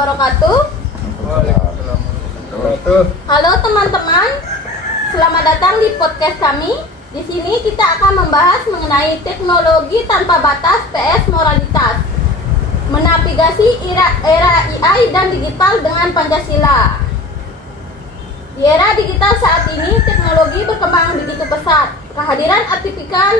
wabarakatuh. Waalaikumsalam warahmatullahi wabarakatuh. Halo teman-teman, selamat datang di podcast kami. Di sini kita akan membahas mengenai teknologi tanpa batas PS moralitas, menavigasi era AI dan digital dengan Pancasila. Di era digital saat ini, teknologi berkembang begitu pesat. Kehadiran artificial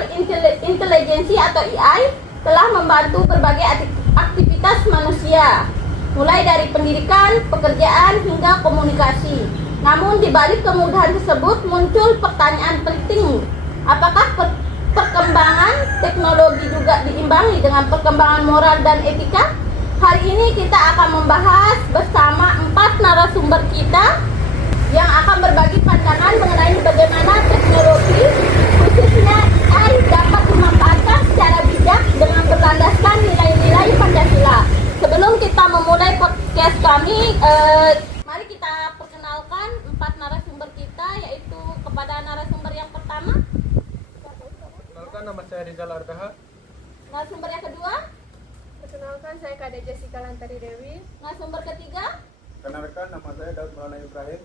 intelligence atau AI telah membantu berbagai aktivitas manusia, mulai dari pendidikan, pekerjaan, hingga komunikasi. Namun di balik kemudahan tersebut muncul pertanyaan penting. Apakah perkembangan teknologi juga diimbangi dengan perkembangan moral dan etika? Hari ini kita akan membahas bersama 4 narasumber kita yang akan berbagi pandangan mengenai bagaimana teknologi, khususnya AI, dapat dimanfaatkan secara bijak dengan berlandaskan nilai-nilai Pancasila. Sebelum kita memulai podcast kami, mari kita perkenalkan 4 narasumber kita, yaitu kepada narasumber yang pertama. Perkenalkan, nama saya Rizal Ardaha. Narasumber yang kedua. Perkenalkan, saya Kak Jessica Lantari Dewi. Narasumber ketiga. Kenalkan, nama saya Daud Maulana Ibrahim.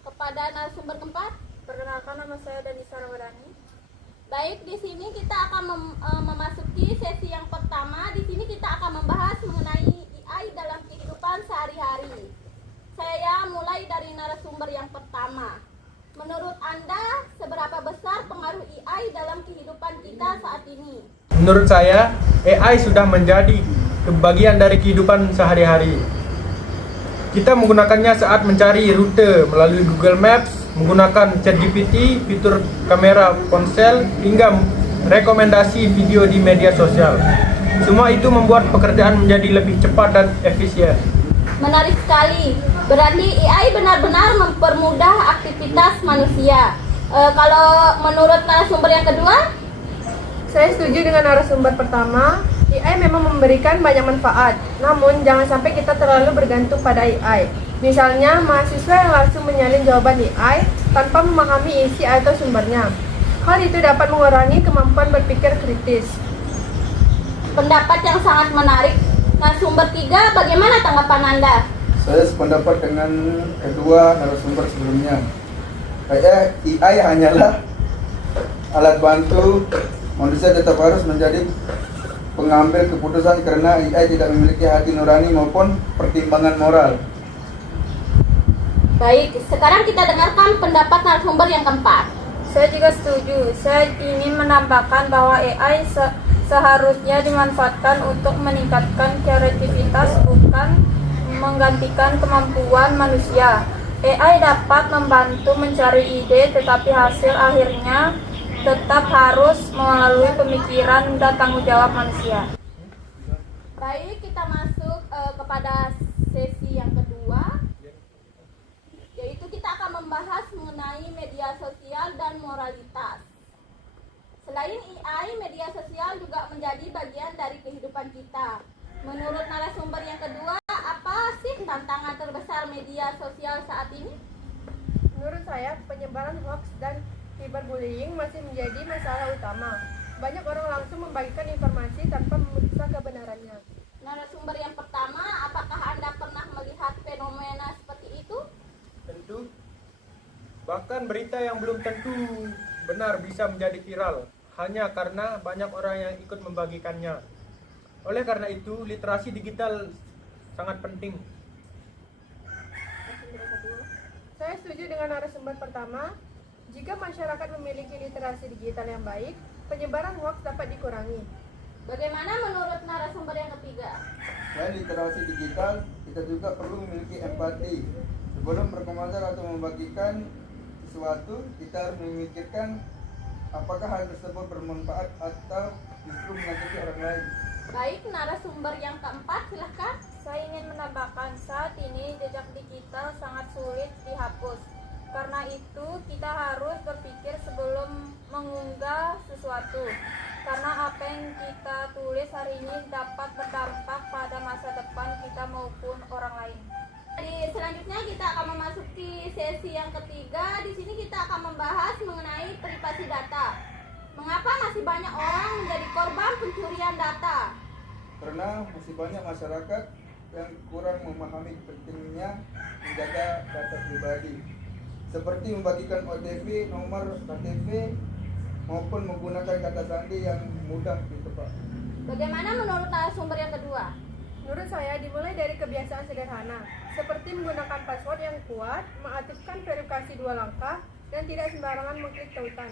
Kepada narasumber keempat. Perkenalkan, nama saya Danisa Ramadhani. Baik, di sini kita akan memasuki sesi yang pertama. Di sini kita akan membahas mengenai AI dalam kehidupan sehari-hari. Saya mulai dari narasumber yang pertama. Menurut Anda, seberapa besar pengaruh AI dalam kehidupan kita saat ini? Menurut saya, AI sudah menjadi bagian dari kehidupan sehari-hari. Kita menggunakannya saat mencari rute melalui Google Maps, menggunakan ChatGPT, fitur kamera ponsel, hingga rekomendasi video di media sosial. Semua itu membuat pekerjaan menjadi lebih cepat dan efisien. Menarik sekali. Berarti AI benar-benar mempermudah aktivitas manusia. Kalau menurut narasumber yang kedua? Saya setuju dengan narasumber pertama. AI memang memberikan banyak manfaat, namun jangan sampai kita terlalu bergantung pada AI. Misalnya, mahasiswa yang langsung menyalin jawaban AI tanpa memahami isi atau sumbernya. Hal itu dapat mengurangi kemampuan berpikir kritis. Pendapat yang sangat menarik. Narasumber 3, bagaimana tanggapan Anda? Saya sependapat dengan kedua narasumber sebelumnya. AI hanyalah alat bantu, manusia tetap harus menjadi pengambil keputusan karena AI tidak memiliki hati nurani maupun pertimbangan moral. Baik, sekarang kita dengarkan pendapat narasumber yang keempat. Saya juga setuju. Saya ingin menambahkan bahwa AI seharusnya dimanfaatkan untuk meningkatkan kreativitas, bukan menggantikan kemampuan manusia. AI dapat membantu mencari ide, tetapi hasil akhirnya tetap harus melalui pemikiran dan tanggung jawab manusia. Baik, kita masuk kepada sesi yang kedua, yaitu kita akan membahas mengenai media sosial dan moralitas. Selain AI, media sosial juga menjadi bagian dari kehidupan kita. Menurut narasumber yang kedua, apa sih tantangan terbesar media sosial saat ini? Menurut saya, penyebaran hoax dan cyberbullying masih menjadi masalah utama. Banyak orang langsung membagikan informasi tanpa memeriksa kebenarannya. Narasumber yang pertama, apakah Anda pernah melihat fenomena seperti itu? Tentu. Bahkan berita yang belum tentu benar bisa menjadi viral hanya karena banyak orang yang ikut membagikannya. Oleh karena itu, literasi digital sangat penting. Saya setuju dengan narasumber pertama. Jika masyarakat memiliki literasi digital yang baik, penyebaran hoax dapat dikurangi. Bagaimana menurut narasumber yang ketiga? Selain literasi digital, kita juga perlu memiliki empati. Sebelum berkomentar atau membagikan sesuatu, kita harus memikirkan apakah hal tersebut bermanfaat atau justru menyakiti orang lain. Baik, narasumber yang keempat, silahkan. Saya ingin menambahkan, saat ini jejak digital sangat sulit dihapus. Karena itu, kita harus berpikir sebelum mengunggah sesuatu. Karena apa yang kita tulis hari ini dapat berdampak pada masa depan kita maupun orang lain. Jadi selanjutnya kita akan memasuki sesi yang ketiga. Di sini kita akan membahas mengenai privasi data. Mengapa masih banyak orang menjadi korban pencurian data? Karena masih banyak masyarakat yang kurang memahami pentingnya menjaga data pribadi, seperti membagikan OTP, nomor KTP, maupun menggunakan kata sandi yang mudah ditebak. Bagaimana menurut narasumber yang kedua? Menurut saya dimulai dari kebiasaan sederhana, seperti menggunakan password yang kuat, mengaktifkan verifikasi 2 langkah, dan tidak sembarangan mengklik tautan.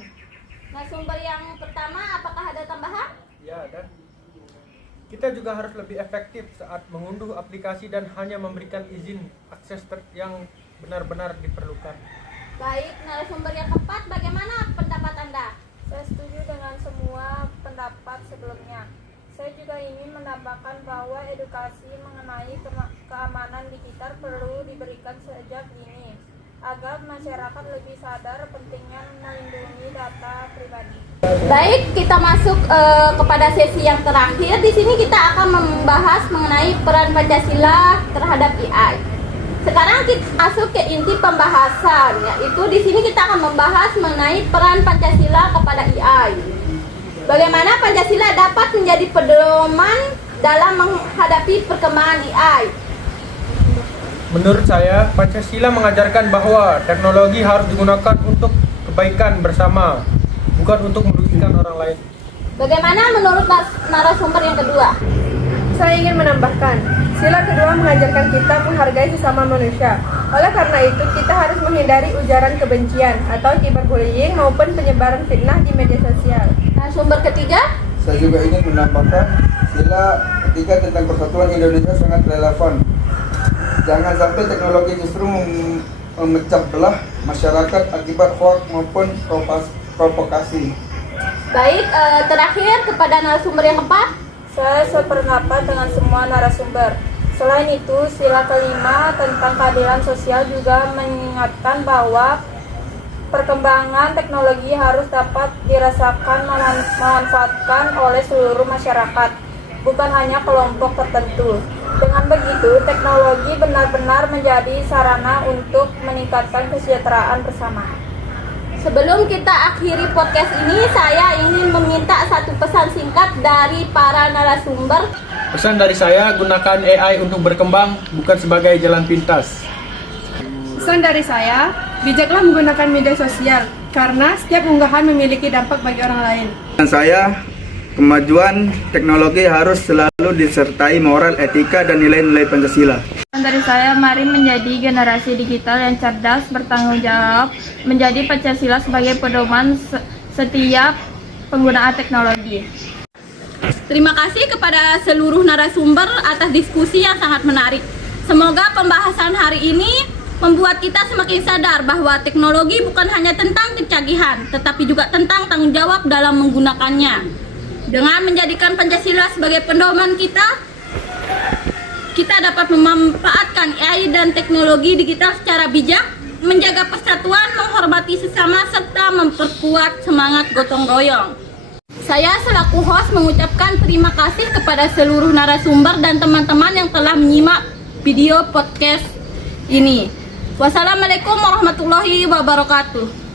Narasumber yang pertama, apakah ada tambahan? Ya, dan kita juga harus lebih efektif saat mengunduh aplikasi dan hanya memberikan izin akses yang benar-benar diperlukan. Baik, narasumber yang keempat, bagaimana pendapat Anda? Saya setuju dengan semua pendapat sebelumnya. Saya juga ingin menambahkan bahwa edukasi mengenai keamanan digital perlu diberikan sejak dini, agar masyarakat lebih sadar pentingnya melindungi data pribadi. Baik, kita masuk kepada sesi yang terakhir. Di sini kita akan membahas mengenai peran Pancasila terhadap AI. Sekarang kita masuk ke inti pembahasan, yaitu di sini kita akan membahas mengenai peran Pancasila kepada AI. Bagaimana Pancasila dapat menjadi pedoman dalam menghadapi perkembangan AI? Menurut saya, Pancasila mengajarkan bahwa teknologi harus digunakan untuk kebaikan bersama, bukan untuk merugikan orang lain. Bagaimana menurut narasumber yang kedua? Saya ingin menambahkan, sila kedua mengajarkan kita menghargai sesama manusia. Oleh karena itu, kita harus menghindari ujaran kebencian atau cyberbullying maupun penyebaran fitnah di media sosial. Narasumber ketiga? Saya juga ingin menambahkan sila ketiga tentang persatuan Indonesia sangat relevan. Jangan sampai teknologi justru memecah belah masyarakat akibat hoax maupun provokasi. Baik, terakhir kepada narasumber yang keempat. Saya sependapat dengan semua narasumber. Selain itu, sila kelima tentang keadilan sosial juga mengingatkan bahwa perkembangan teknologi harus dapat dirasakan memanfaatkan oleh seluruh masyarakat, bukan hanya kelompok tertentu. Dengan begitu, teknologi benar-benar menjadi sarana untuk meningkatkan kesejahteraan bersama. Sebelum kita akhiri podcast ini, saya ingin meminta satu pesan singkat dari para narasumber. Pesan dari saya, gunakan AI untuk berkembang, bukan sebagai jalan pintas. Pesan dari saya, bijaklah menggunakan media sosial, karena setiap unggahan memiliki dampak bagi orang lain. Dan saya, kemajuan teknologi harus selalu disertai moral, etika, dan nilai-nilai Pancasila. Dan dari saya, mari menjadi generasi digital yang cerdas, bertanggung jawab, menjadi Pancasila sebagai pedoman setiap penggunaan teknologi. Terima kasih kepada seluruh narasumber atas diskusi yang sangat menarik. Semoga pembahasan hari ini membuat kita semakin sadar bahwa teknologi bukan hanya tentang kecanggihan, tetapi juga tentang tanggung jawab dalam menggunakannya. Dengan menjadikan Pancasila sebagai pedoman kita dapat memanfaatkan AI dan teknologi digital secara bijak, menjaga persatuan, menghormati sesama, serta memperkuat semangat gotong royong. Saya selaku host mengucapkan terima kasih kepada seluruh narasumber dan teman-teman yang telah menyimak video podcast ini. Wassalamualaikum warahmatullahi wabarakatuh.